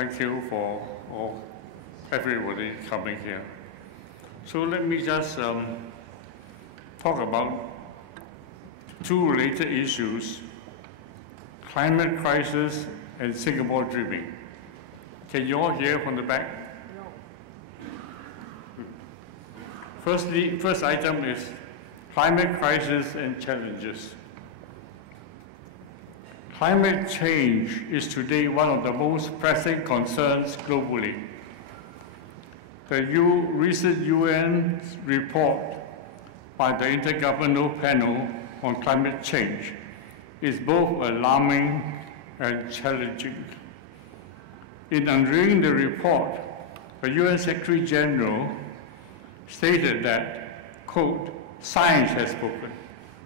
thank you for everybody coming here. So let me just talk about two related issues: climate crisis and Singapore dreaming. Can you all hear from the back? No. First item is climate crisis and challenges. Climate change is today one of the most pressing concerns globally. The recent UN report by the Intergovernmental Panel on Climate Change is both alarming and challenging. In unveiling the report, the UN Secretary General stated that, quote, "Science has spoken.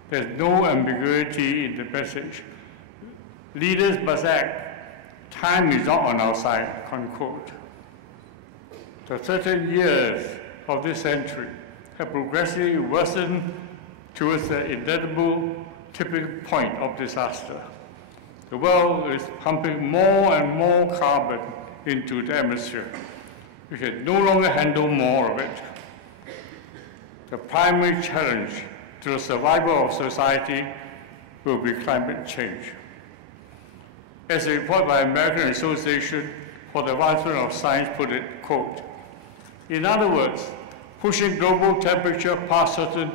There's no ambiguity in the message. Leaders must act. Time is not on our side," unquote. The 30 years of this century have progressively worsened towards the inevitable tipping point of disaster. The world is pumping more and more carbon into the atmosphere. We can no longer handle more of it. The primary challenge to the survival of society will be climate change. As a report by American Association for the Advancement of Science put it, quote, "In other words, pushing global temperature past certain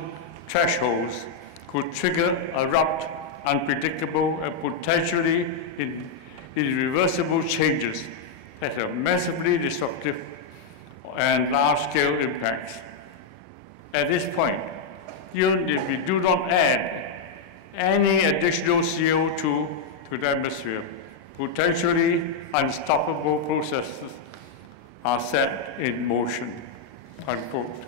thresholds could trigger abrupt, unpredictable, and potentially irreversible changes that have massively destructive and large-scale impacts. At this point, even if we do not add any additional CO2 to the atmosphere, potentially unstoppable processes are set in motion," unquote.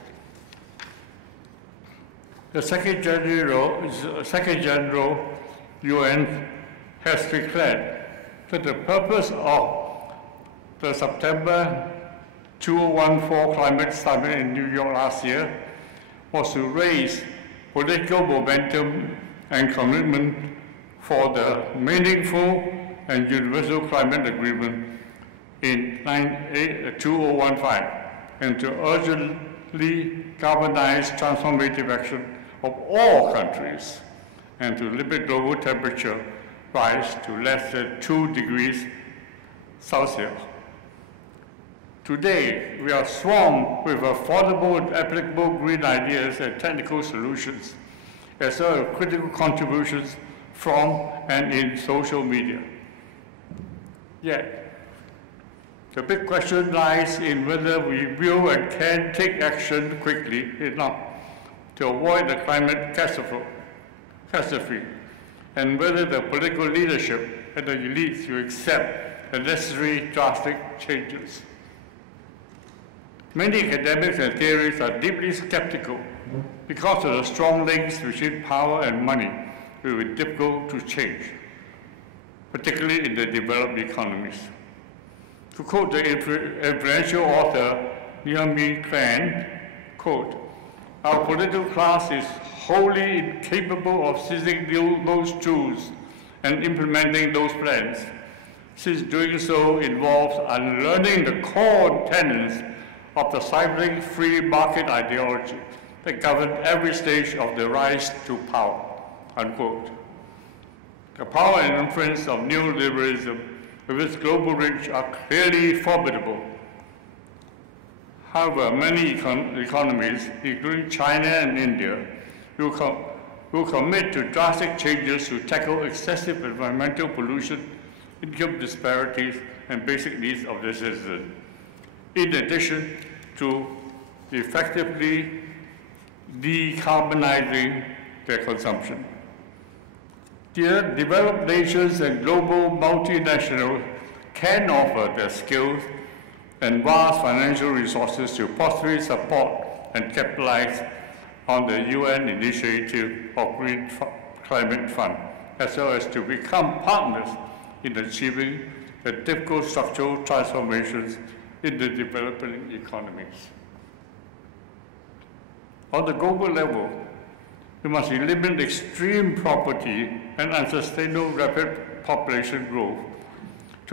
The Secretary General UN has declared that the purpose of the September 2014 Climate Summit in New York last year was to raise political momentum and commitment for the meaningful and universal climate agreement in 2015 and to urgently galvanize transformative action of all countries and to limit global temperature rise to less than 2 degrees Celsius. Today, we are swarmed with affordable and applicable green ideas and technical solutions, as well as critical contributions from and in social media. Yet, the big question lies in whether we will and can take action quickly enough to avoid the climate catastrophe, and whether the political leadership and the elites will accept the necessary drastic changes. Many academics and theorists are deeply skeptical because of the strong links between power and money will be difficult to change, particularly in the developed economies. To quote the influential author Naomi Klein, quote, "Our political class is wholly incapable of seizing those tools and implementing those plans, since doing so involves unlearning the core tenets of the cycling free market ideology that governed every stage of the rise to power," unquote. The power and influence of neoliberalism with its global reach are clearly formidable. However, many economies, including China and India, will commit to drastic changes to tackle excessive environmental pollution, income disparities, and basic needs of their citizens, in addition to effectively decarbonizing their consumption. Developed nations and global multinationals can offer their skills and vast financial resources to possibly support and capitalize on the UN initiative of Green Climate Fund, as well as to become partners in achieving the difficult structural transformations in the developing economies. On the global level, we must eliminate extreme poverty and unsustainable rapid population growth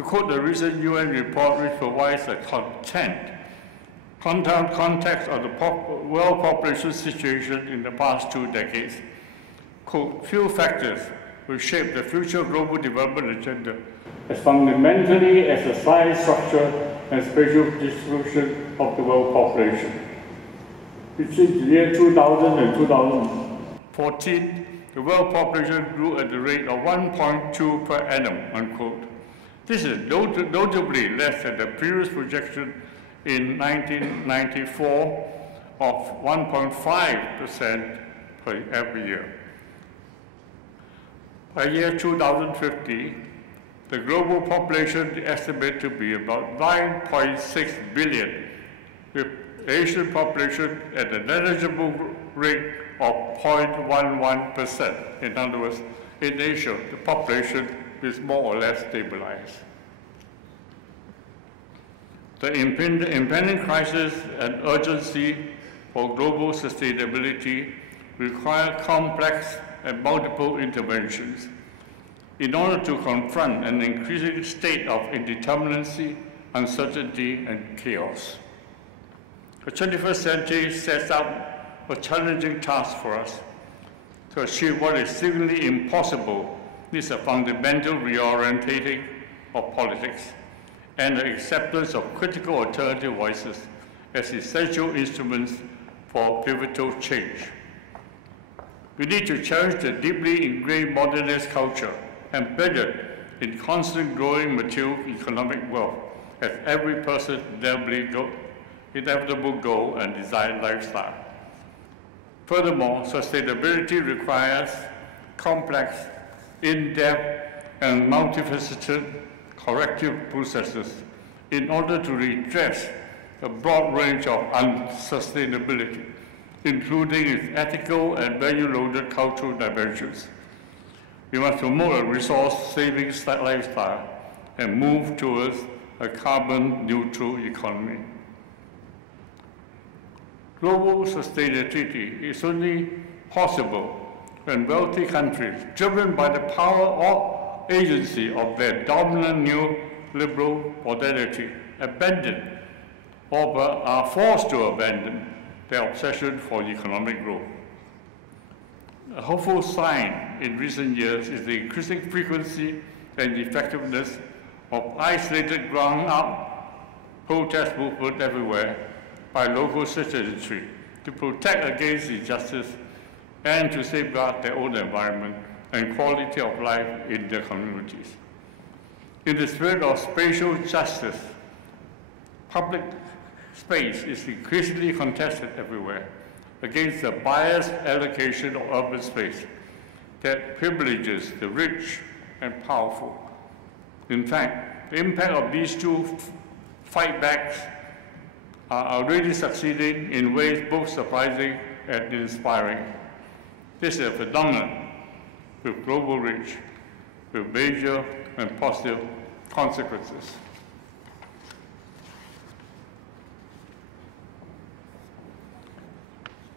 To quote the recent UN report, which provides a context of the world population situation in the past 2 decades, quote, few factors will shape the future global development agenda as fundamentally as the size, structure, and spatial distribution of the world population. Between the year 2000 and 2014, the world population grew at the rate of 1.2 per annum, unquote. This is notably less than the previous projection in 1994 of 1.5% per every year. By year 2050, the global population is estimated to be about 9.6 billion, with Asian population at a negligible rate of 0.11%. In other words, in Asia, the population is more or less stabilized. The impending crisis and urgency for global sustainability require complex and multiple interventions in order to confront an increasing state of indeterminacy, uncertainty, and chaos. The 21st century sets up a challenging task for us. To achieve what is seemingly impossible needs a fundamental reorientating of politics and the acceptance of critical alternative voices as essential instruments for pivotal change. We need to challenge the deeply ingrained modernist culture embedded in constant growing material economic wealth as every person's inevitable goal and desired lifestyle. Furthermore, sustainability requires complex, in-depth, and multifaceted corrective processes in order to redress a broad range of unsustainability, including its ethical and value-loaded cultural dimensions. We must promote a resource-saving lifestyle and move towards a carbon-neutral economy. Global sustainability is only possible when wealthy countries, driven by the power or agency of their dominant neoliberal modernity, abandon or are forced to abandon their obsession for economic growth. A hopeful sign in recent years is the increasing frequency and effectiveness of isolated ground-up protest movements everywhere by local citizenry to protect against injustice and to safeguard their own environment and quality of life in their communities. In the spirit of spatial justice, public space is increasingly contested everywhere against the biased allocation of urban space that privileges the rich and powerful. In fact, the impact of these two fightbacks are already succeeding in ways both surprising and inspiring. This is a phenomenon with global reach, with major and positive consequences.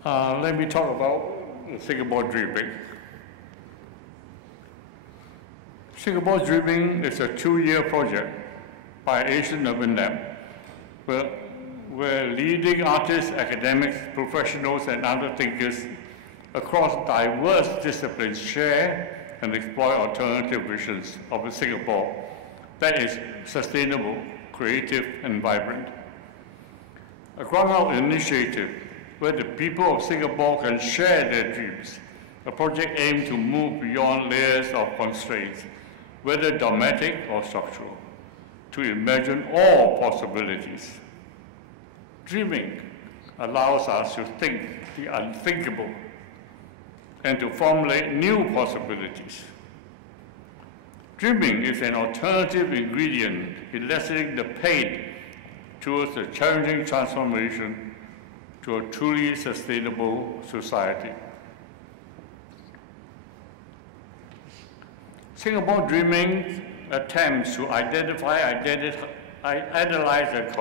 Let me talk about the Singapore Dreaming. Singapore Dreaming is a 2-year project by Asian Urban Lab, where leading artists, academics, professionals, and other thinkers across diverse disciplines share and explore alternative visions of a Singapore that is sustainable, creative, and vibrant. A ground-out initiative where the people of Singapore can share their dreams, a project aimed to move beyond layers of constraints, whether dogmatic or structural, to imagine all possibilities. Dreaming allows us to think the unthinkable and to formulate new possibilities. Dreaming is an alternative ingredient in lessening the pain towards a challenging transformation to a truly sustainable society. Singapore Dreaming attempts to identify, analyze, and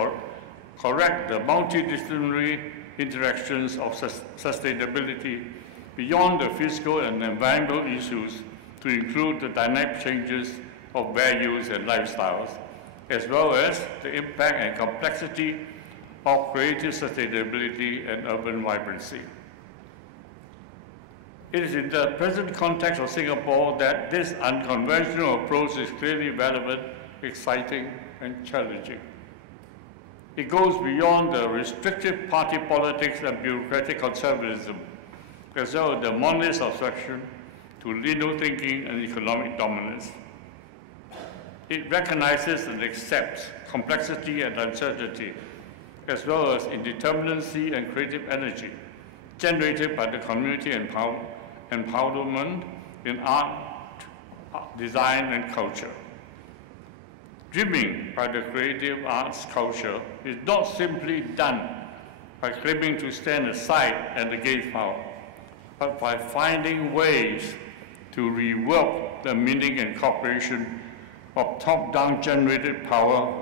correct the multidisciplinary interactions of sustainability beyond the physical and environmental issues to include the dynamic changes of values and lifestyles as well as the impact and complexity of creative sustainability and urban vibrancy. It is in the present context of Singapore that this unconventional approach is clearly relevant, exciting, and challenging. It goes beyond the restrictive party politics and bureaucratic conservatism, as well as the monolith obstruction to linear thinking and economic dominance. It recognizes and accepts complexity and uncertainty, as well as indeterminacy and creative energy generated by the community empowerment in art, design, and culture. Dreaming by the creative arts culture is not simply done by claiming to stand aside and against power, but by finding ways to rework the meaning and cooperation of top-down generated power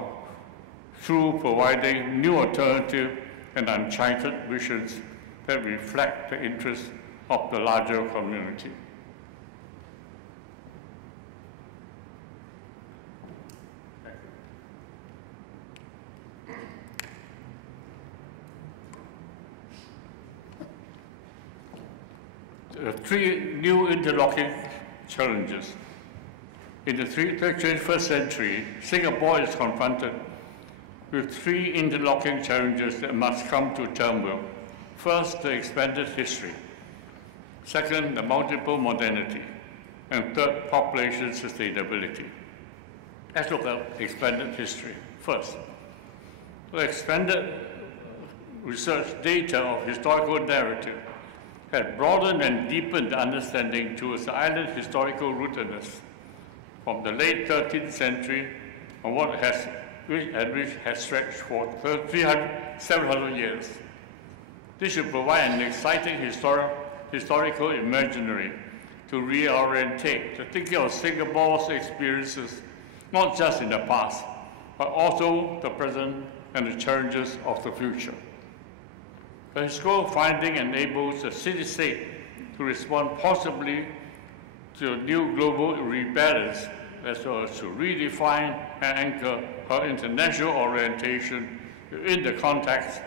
through providing new alternative and uncharted visions that reflect the interests of the larger community. There are three new interlocking challenges. In the 21st century, Singapore is confronted with three interlocking challenges that must come to terms with. First, the expanded history. Second, the multiple modernity. And third, population sustainability. Let's look at expanded history. First, the expanded research data of historical narrative had broadened and deepened the understanding towards the island's historical rootedness from the late 13th century on which has stretched for 700 years. This should provide an exciting historical imaginary to reorientate the thinking of Singapore's experiences, not just in the past, but also the present and the challenges of the future. The historical finding enables the city-state to respond possibly to a new global rebalance, as well as to redefine and anchor her international orientation in the complex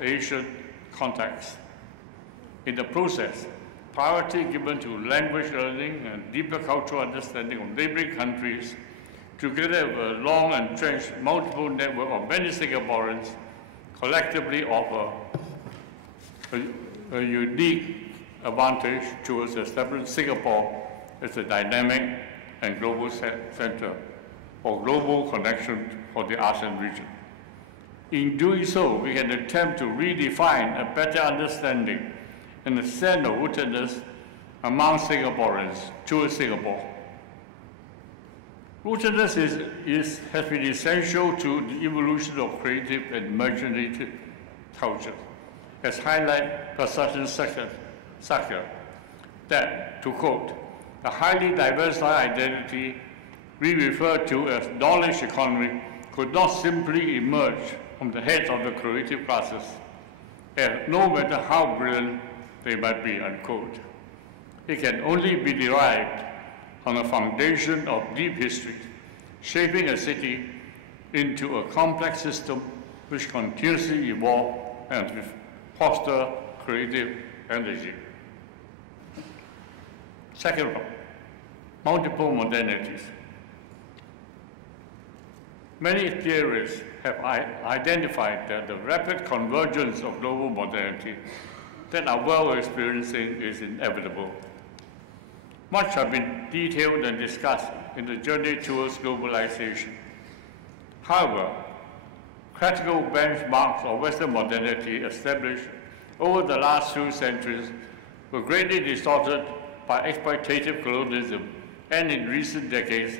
Asian context. In the process, priority given to language learning and deeper cultural understanding of neighboring countries, together with a long entrenched multiple network of many Singaporeans, collectively offer a unique advantage towards establishing Singapore as a dynamic and global center for global connection for the ASEAN region. In doing so, we can attempt to redefine a better understanding and a sense of rootedness among Singaporeans towards Singapore. Rootedness has been essential to the evolution of creative and imaginative culture, as highlighted by Sachin Sakya, that, to quote, the highly diversified identity we refer to as knowledge economy could not simply emerge from the heads of the creative classes, no matter how brilliant they might be, unquote. It can only be derived on a foundation of deep history, shaping a city into a complex system which continuously evolve and foster creative energy. Second one, multiple modernities. Many theorists have identified that the rapid convergence of global modernity that our world is experiencing is inevitable. Much has been detailed and discussed in the journey towards globalization. However, critical benchmarks of Western modernity established over the last few centuries were greatly distorted by exploitative colonialism and in recent decades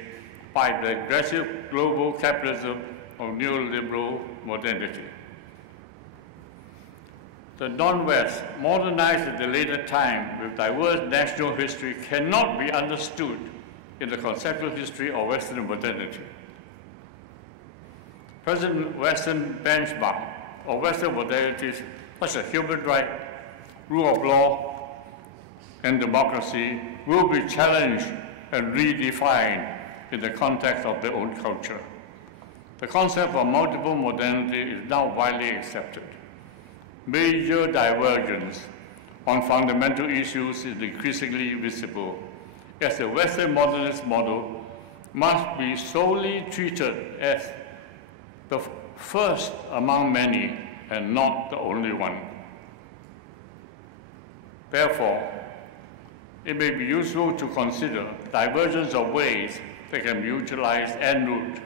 by the aggressive global capitalism of neoliberal modernity. The non-West, modernized at a later time with diverse national history, cannot be understood in the conceptual history of Western modernity. Present Western benchmark of Western modernities, such as human rights, rule of law, and democracy, will be challenged and redefined in the context of their own culture. The concept of multiple modernity is now widely accepted. Major divergence on fundamental issues is increasingly visible, as the Western modernist model must be solely treated as the first among many and not the only one. Therefore, it may be useful to consider divergence of ways that can be utilized en route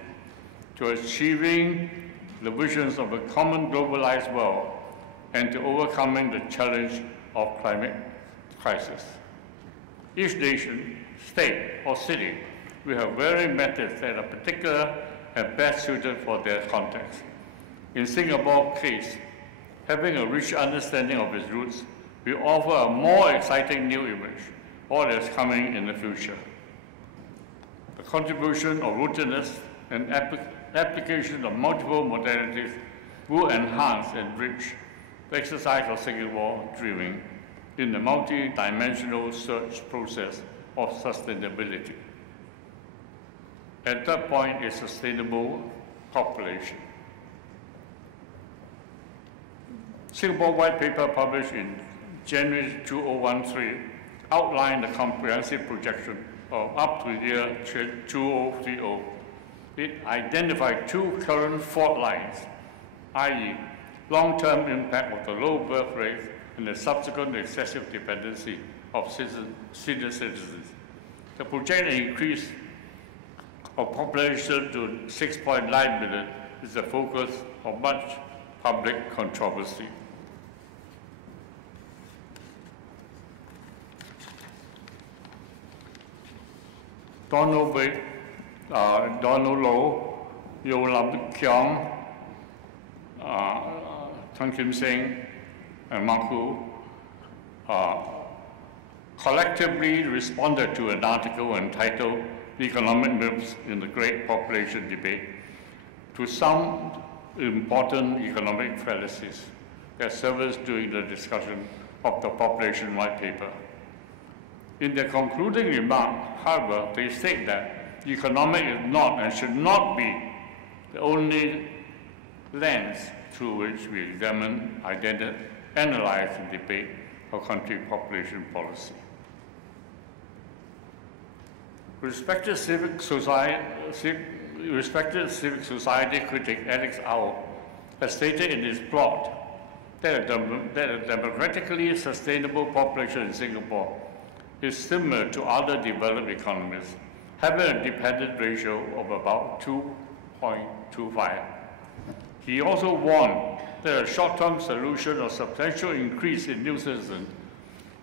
to achieving the visions of a common globalized world and to overcoming the challenge of climate crisis. Each nation, state, or city will have varying methods that are particular and best suited for their context. In Singapore's case, having a rich understanding of its roots will offer a more exciting new image of what is coming in the future. The contribution of rootedness and application of multiple modalities will enhance and enrich the exercise of Singapore dreaming in the multi-dimensional search process of sustainability. At that point, a sustainable population. Singapore White Paper published in January 2013 outlined a comprehensive projection of up to the year 2030. It identified two current fault lines, i.e., long-term impact of the low birth rate and the subsequent excessive dependency of senior citizens. The projected increase of population to 6.9 million is the focus of much public controversy. Donald Low, Yo Lam Kiong, Tan Kim Seng, and Mark Hu collectively responded to an article entitled "Economic Myths in the Great Population Debate" to some important economic fallacies that surfaced during the discussion of the population white paper. In their concluding remark, however, they state that economic is not and should not be the only lens through which we examine, analyze, and debate our country population policy. Respected civic society critic Alex Au has stated in his plot that a democratically sustainable population in Singapore is similar to other developed economies, having a dependent ratio of about 2.25. He also warned that a short-term solution of substantial increase in new citizens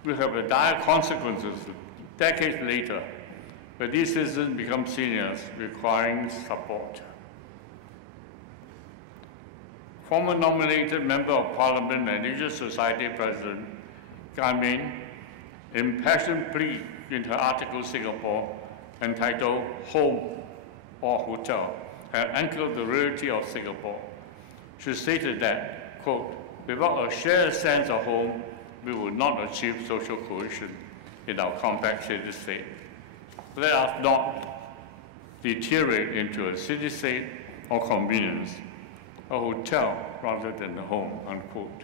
will have dire consequences decades later, when these citizens become seniors requiring support. Former nominated Member of Parliament and Asia Society President Gamin impassioned plea in her article Singapore entitled "Home or Hotel" had anchored the reality of Singapore. She stated that, quote, "Without a shared sense of home, we will not achieve social cohesion in our compact city-state. Let us not deteriorate into a city-state or convenience, a hotel rather than a home," unquote.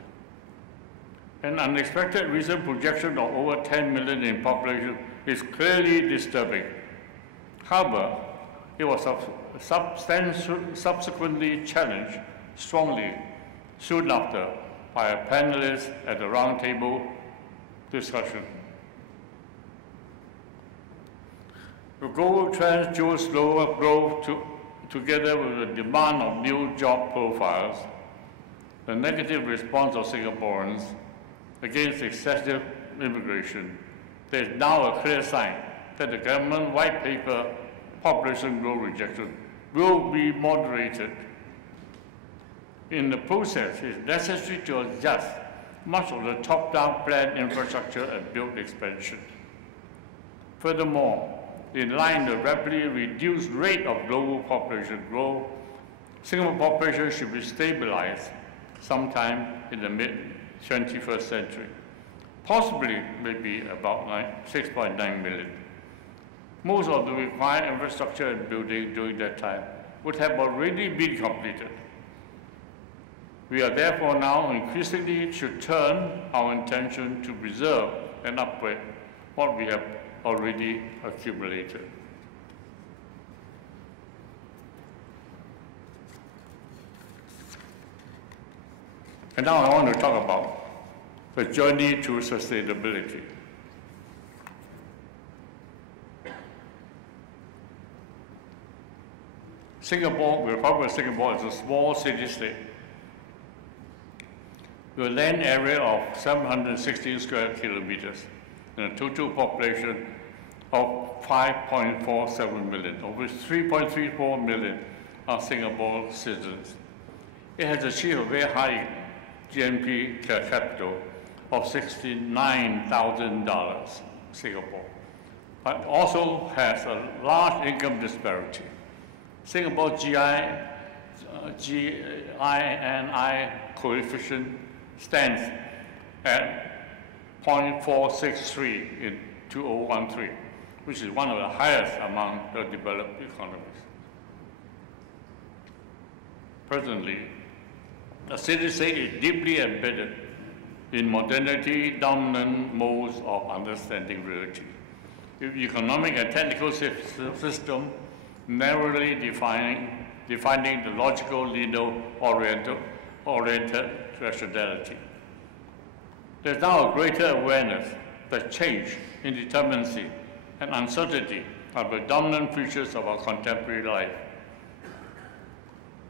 An unexpected recent projection of over 10 million in population is clearly disturbing. However, it was subsequently challenged strongly soon after by a panelist at the roundtable discussion. The global trends show slower growth together with the demand of new job profiles, the negative response of Singaporeans against excessive immigration. There is now a clear sign that the government white paper population growth rejection will be moderated. In the process, it is necessary to adjust much of the top-down planned infrastructure and build expansion. Furthermore, in line with the rapidly reduced rate of global population growth, Singapore population should be stabilized sometime in the mid-21st century, possibly maybe about 6.9 million. Most of the required infrastructure and building during that time would have already been completed. We are therefore now increasingly should turn our attention to preserve and upgrade what we have already accumulated. And now I want to talk about the journey to sustainability. Singapore, the Republic of Singapore is a small city-state with a land area of 716 square kilometers and a total population of 5.47 million, of which 3.34 million are Singapore citizens. It has achieved a very high GNP per capita of $69,000 Singapore, but also has a large income disparity. Singapore GINI coefficient stands at 0.463 in 2013, which is one of the highest among the developed economies. Presently, the city-state is deeply embedded in modernity-dominant modes of understanding reality, with economic and technical system narrowly defining the logical, linear-oriented rationality. There's now a greater awareness that change, indeterminacy, and uncertainty are the dominant features of our contemporary life.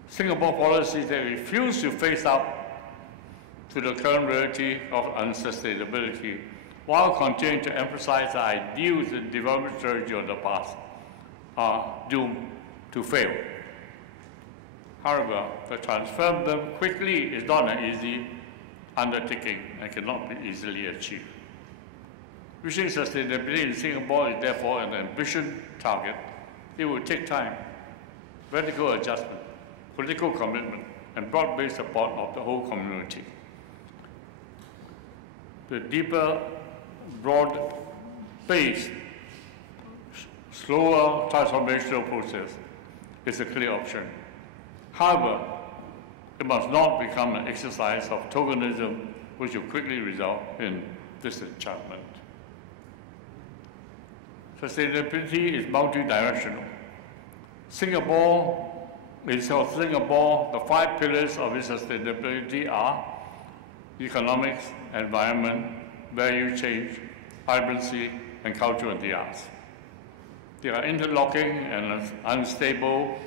Singapore policies that refuse to face up to the current reality of unsustainability while continuing to emphasize the ideals and development strategy of the past are doomed to fail. However, to transform them quickly is not an easy undertaking and cannot be easily achieved. Reaching sustainability in Singapore is therefore an ambitious target. It will take time, radical adjustment, political commitment, and broad-based support of the whole community. The deeper, broad-based, slower transformational process is a clear option. However, it must not become an exercise of tokenism, which will quickly result in disenchantment. Sustainability is multidirectional. In South Singapore, the 5 pillars of its sustainability are economics, environment, value change, vibrancy, and culture and the arts. They are interlocking and unstable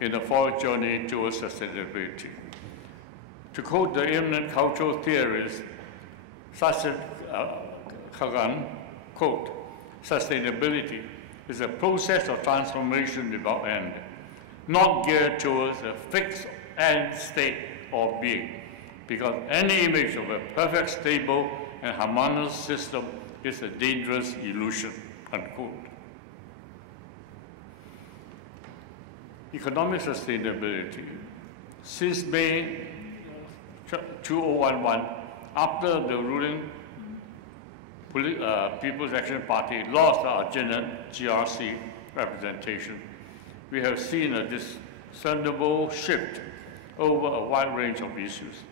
in the forward journey towards sustainability. To quote the eminent cultural theorist Sachin Kagan, quote, "Sustainability is a process of transformation without end, not geared towards a fixed end state of being, because any image of a perfect, stable, and harmonious system is a dangerous illusion," unquote. Economic sustainability. Since May 2011, after the ruling People's Action Party lost the Argentine GRC representation, we have seen a discernible shift over a wide range of issues.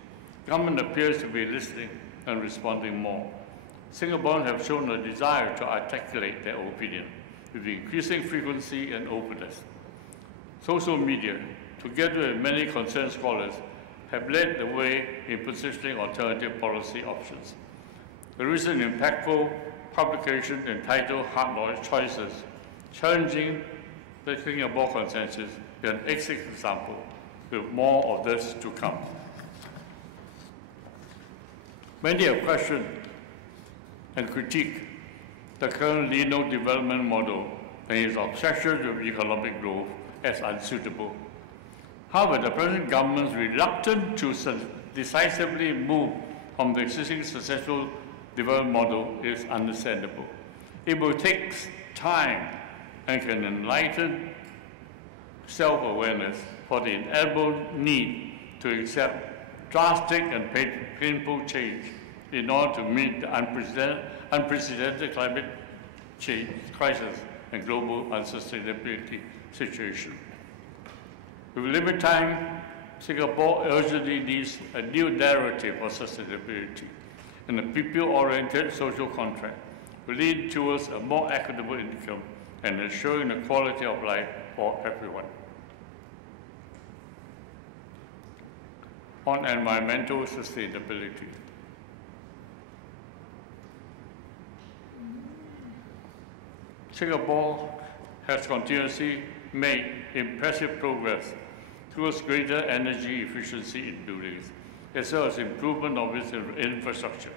Government appears to be listening and responding more. Singaporeans have shown a desire to articulate their opinion with increasing frequency and openness. Social media, together with many concerned scholars, have led the way in positioning alternative policy options. The recent impactful publication entitled Hard Choices, Challenging the Singapore Consensus, is an excellent example, with more of this to come. Many have questioned and critiqued the current linear development model and its obsession with economic growth as unsuitable. However, the present government's reluctance to decisively move from the existing successful development model is understandable. It will take time and can enlighten self-awareness for the inevitable need to accept drastic and painful change in order to meet the unprecedented climate change crisis and global unsustainability situation. With limited time, Singapore urgently needs a new narrative of sustainability, and a people-oriented social contract will lead towards a more equitable income and ensuring the quality of life for everyone. On environmental sustainability. Singapore has continuously made impressive progress towards greater energy efficiency in buildings, as well as improvement of its infrastructure.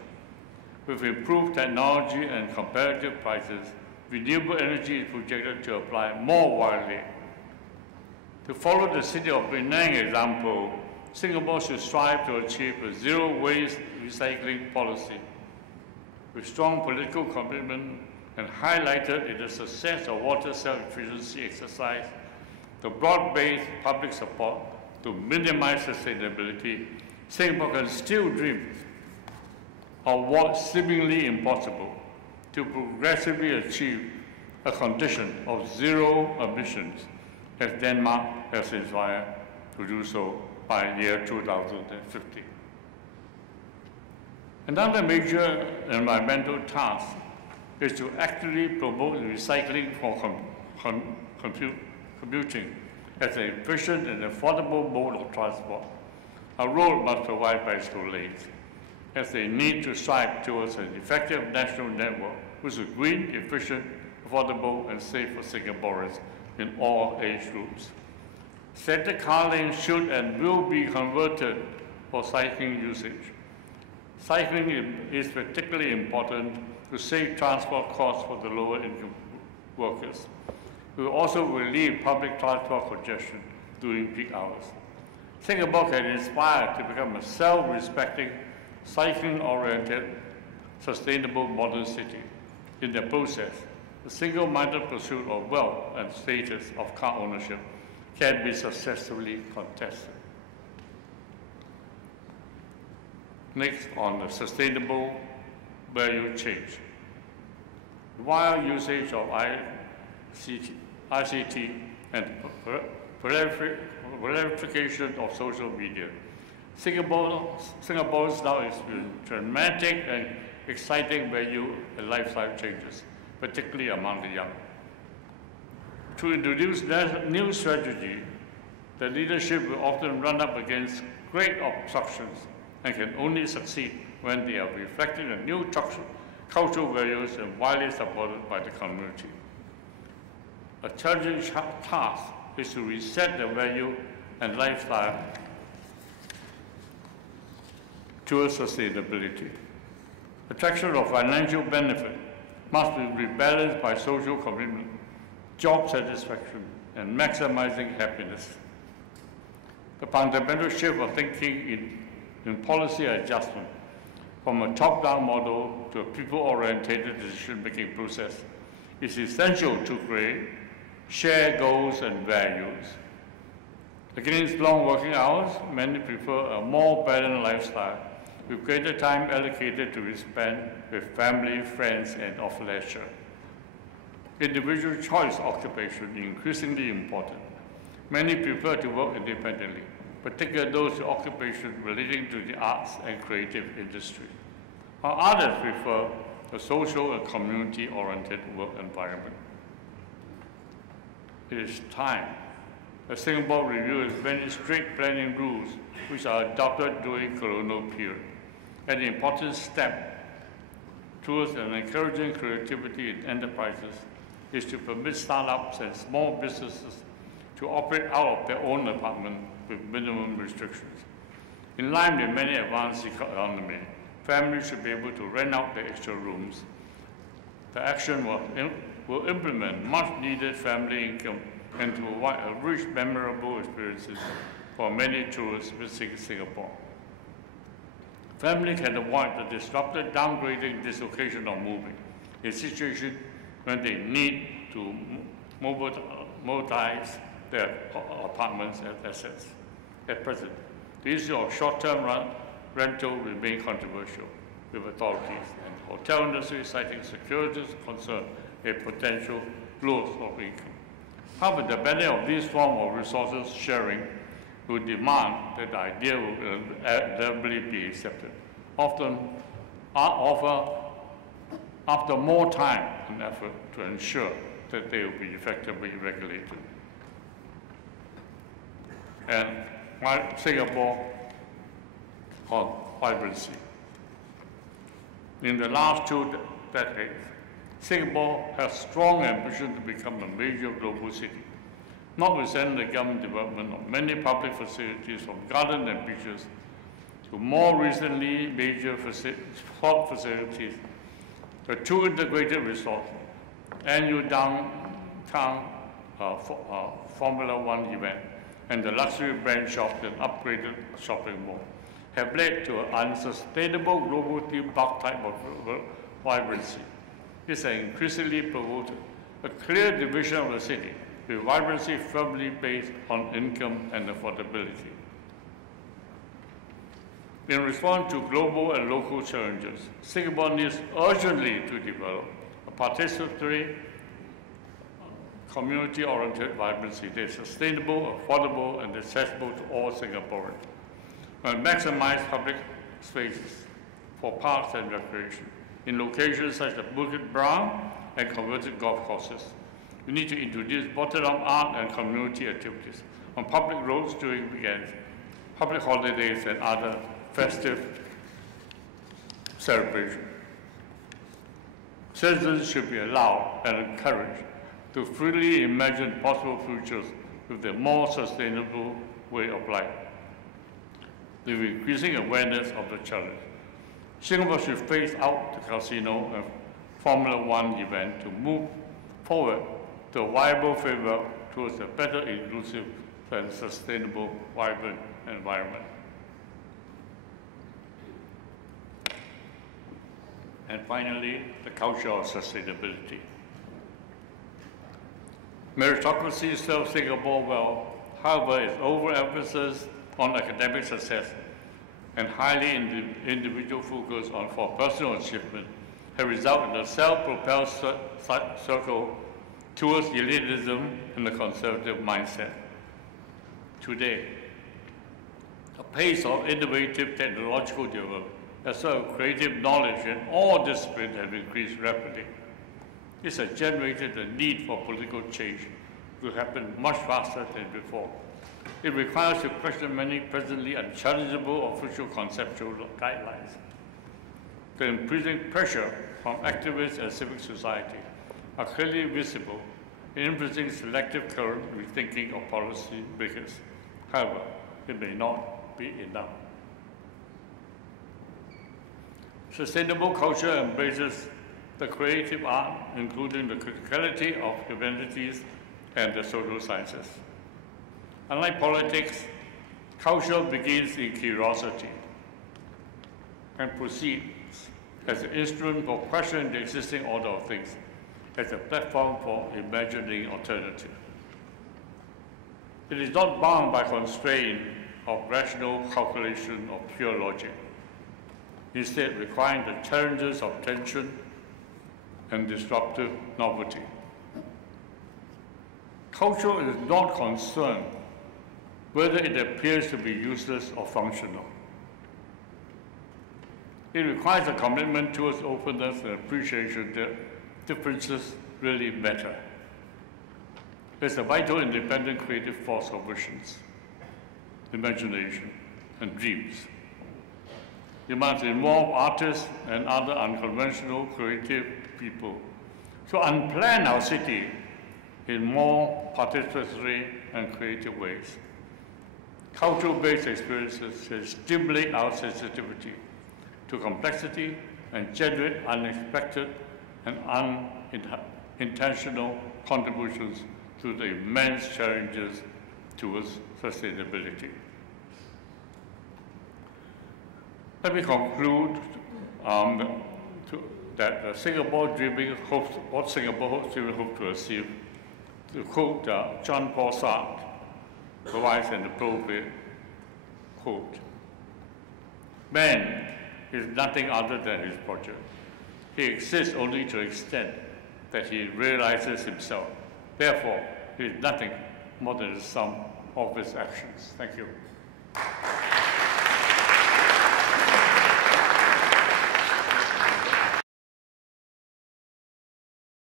With improved technology and competitive prices, renewable energy is projected to apply more widely. To follow the city of Penang example, Singapore should strive to achieve a zero-waste recycling policy. With strong political commitment and highlighted in the success of water self-efficiency exercise, the broad-based public support to minimize sustainability, Singapore can still dream of what's seemingly impossible, to progressively achieve a condition of zero emissions, as Denmark has inspired to do so by year 2050. Another major environmental task is to actively promote recycling for commuting as an efficient and affordable mode of transport. A road must provide bicycle lanes, as they need to strive towards an effective national network which is green, efficient, affordable, and safe for Singaporeans in all age groups. Center car lanes should and will be converted for cycling usage. Cycling is particularly important to save transport costs for the lower income workers. We will also relieve public transport congestion during peak hours. Singapore can inspire to become a self-respecting, cycling-oriented, sustainable modern city. In the process, the single-minded pursuit of wealth and status of car ownership can be successfully contested. Next, on the sustainable value change. While usage of ICT and proliferation of social media, Singapore's now experience dramatic and exciting value and lifestyle changes, particularly among the young. To introduce that new strategy, the leadership will often run up against great obstructions and can only succeed when they are reflecting the new cultural values and widely supported by the community. A challenging task is to reset the value and lifestyle towards sustainability. Attraction of financial benefit must be rebalanced by social commitment, job satisfaction, and maximizing happiness. The fundamental shift of thinking in policy adjustment from a top-down model to a people-oriented decision-making process is essential to create shared goals and values. Against long working hours, many prefer a more balanced lifestyle with greater time allocated to be spent with family, friends, and of leisure. Individual choice occupation is increasingly important. Many prefer to work independently, particularly those with occupation relating to the arts and creative industry, while others prefer a social and community-oriented work environment. It is time that Singapore reviews many strict planning rules which are adopted during colonial period. An important step towards an encouraging creativity in enterprises is to permit startups and small businesses to operate out of their own apartment with minimum restrictions. In line with many advanced economies, families should be able to rent out their extra rooms. The action will implement much-needed family income and to provide a rich, memorable experiences for many tourists visiting Singapore. Families can avoid the disrupted, downgrading dislocation of moving, a situation when they need to mobilize their apartments and assets. At present, the issue of short-term rental remains controversial, with authorities and the hotel industry citing security concern a potential growth of income. However, the benefit of this form of resources sharing will demand that the idea will inevitably be accepted, often after more time and effort to ensure that they will be effectively regulated. And Singapore on vibrancy. In the last 2 decades, Singapore has strong ambition to become a major global city. Notwithstanding the government development of many public facilities, from gardens and beaches to more recently major sport facilities, the 2 integrated resorts, annual downtown Formula 1 event, and the luxury brand shops and upgraded shopping mall have led to an unsustainable global theme park type of vibrancy. This has increasingly promoted a clear division of the city, with vibrancy firmly based on income and affordability. In response to global and local challenges, Singapore needs urgently to develop a participatory, community-oriented vibrancy that is sustainable, affordable, and accessible to all Singaporeans, and maximize public spaces for parks and recreation in locations such as Bukit Brown and converted golf courses. We need to introduce bottom-up art and community activities on public roads during weekends, public holidays, and other festive celebrations. Citizens should be allowed and encouraged to freely imagine possible futures with a more sustainable way of life. With increasing awareness of the challenge, Singapore should phase out the casino and Formula 1 event to move forward to a viable framework towards a better, inclusive, and sustainable, vibrant environment. And finally, the culture of sustainability. Meritocracy serves Singapore well. However, its overemphasis on academic success and highly individual focus for personal achievement have resulted in a self-propelled circle towards elitism and a conservative mindset. Today, the pace of innovative technological development as well as creative knowledge in all disciplines have increased rapidly. This has generated the need for political change to happen much faster than before. It requires to question many presently unchallengeable official conceptual guidelines. The increasing pressure from activists and civic society are clearly visible in influencing selective current rethinking of policy makers. However, it may not be enough. Sustainable culture embraces the creative art, including the criticality of humanities and the social sciences. Unlike politics, culture begins in curiosity and proceeds as an instrument for questioning the existing order of things, as a platform for imagining alternatives. It is not bound by constraint of rational calculation or pure logic, instead requiring the challenges of tension and disruptive novelty. Culture is not concerned whether it appears to be useless or functional. It requires a commitment towards openness and appreciation that differences really matter. There's a vital independent creative force of visions, imagination, and dreams. It must involve artists and other unconventional creative people to unplan our city in more participatory and creative ways. Cultural-based experiences can stimulate our sensitivity to complexity and generate unexpected and unintentional contributions to the immense challenges towards sustainability. Let me conclude that Singapore dreaming hopes, what Singapore hopes to achieve. To quote John Paul Sartre, provides an appropriate quote. Man is nothing other than his project. He exists only to extend that he realizes himself. Therefore, he is nothing more than the sum of his actions. Thank you.